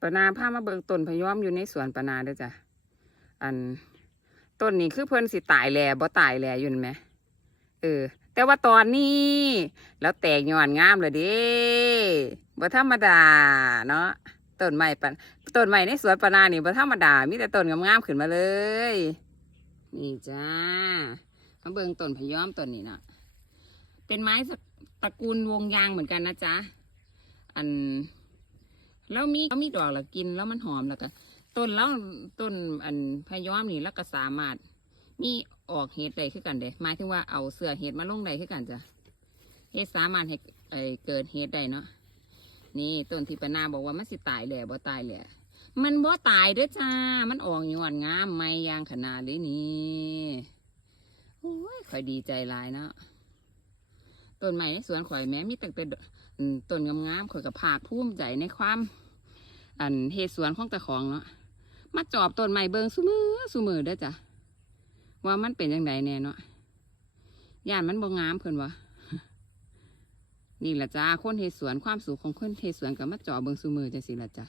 ปนาพามาเบิกต้นพยอมอยู่ในสวนปนาเด้อจ้ะ อันต้นนี้คือเพิ่นสิตายแหล่บ่ตายแหล่ยู่นไหม เออ แต่ว่าตอนนี้ แล้วแตกยอดงามเลยเด้บ่ธรรมดาเนาะต้นไม้ปะต้นไม้ในสวนปนานี่บ่ธรรมดามีแต่ต้นงามๆขึ้นมาเลย นี่จ้ามาเบิงต้นพยอมต้นนี้เนาะเป็นไม้ตระกูลวงยางเหมือนกันนะจ๊ะอัน แล้วมีแล้วมีดอกล้วกินแล้วมันหอมแล้วก็ต้นแล้วต้นอันพะยอมนี่แล้วก็สามารถ มีออกเห็ดได้คือกันเด้หมายถึงว่าเอาเสือเห็ดมาลงได้คือกันจ้ะเห็ดสามารถให้ไอเกิดเห็ดได้เนาะนี่ต้นที่ปนาบอกว่ามันสิตายแหล่บ่ตายแหล่มันบ่ตายเด้อจ้า มันออกยอดงามไม่ยางขนาดเลยนี่โอ้ยข่อยดีใจหลายเนาะ ต้นไม้ในสวนข่อยแม้มีตั้งแต่ต้นงามๆข่อยกับภาคภูมิใจในความ อันเฮสวนของตะของเนาะมาจอบต้นไม้เบิงสุมือสุมือเด้อจ้ะว่ามันเป็นยังไงแน่เนาะย่านมันบ่งามเพิ่นวะนี่แหละจ้าคนเฮสวนความสูงของคนเฮสวนกับมาจอบเบิงสุมือจังสิละจ้ะ